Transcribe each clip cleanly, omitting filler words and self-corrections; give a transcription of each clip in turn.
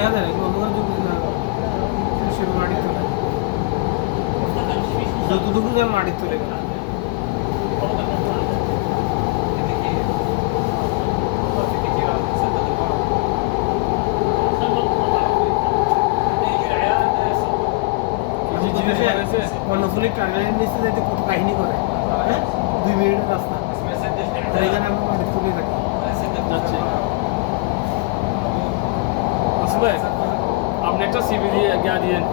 দেখা যায় নাকি অন্ধকার সে মাটি তোলে যতটুকু যেন মাটি তোলে কর্ণফুলির টার্মিনালের নিচে যাতে কত কাহিনী করে, হ্যাঁ 2 মিনিটের রাস্তা, আর এখানে আমরা মাটি তুলে থাকি। আসলে আপনি একটা সিভি দিয়ে গিয়ে দিয়েন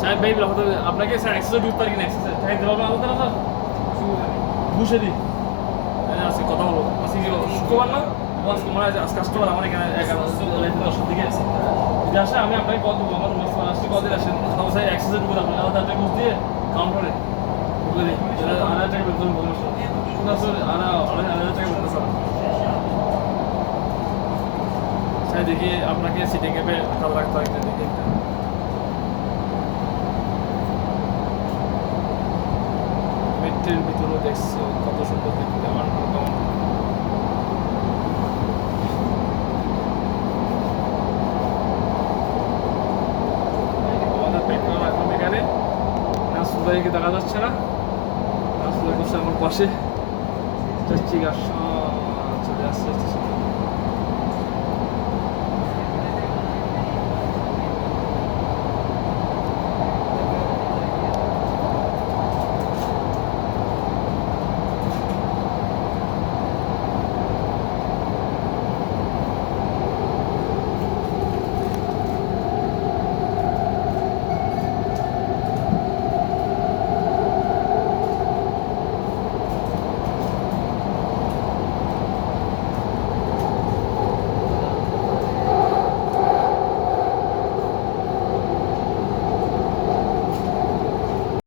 সাহেব ভাই হয়তো আপনাকে স্যার এক্সারসাইজ ঢুকতে পারি কিনা এক্সারসাইজ তাই দেওয়া আমাদের না স্যার বুঝে দিই আজকে কথা বলবো আজকে কি শুক্রবার না আজকে মনে হয় আজকে কাস্টমার আমার এখানে 11-10টার দিকে আছে যদি আসে আমি আপনাকে কল দেবো আমার আসতে কল দিয়ে আসেন তারপর স্যার এক্সারসাইজ ঢুকে আপনি আলাদা একটা বুঝ দিয়ে কাউন্টারে ঢুকে দিই আড়াই টাকা বেতন বলুন আড়াই টাকা বেতন স্যার স্যার দেখি আপনাকে সিটিং অ্যাপে খেয়াল রাখতে হয় দেখি একটা মেট্রের ভিতরেও দেখছো কত সুন্দর দেখতে আমার এখানে নাসুদাইকে দেখা যাচ্ছে না নাসুদাই করছে আমার পাশে চলে আসছে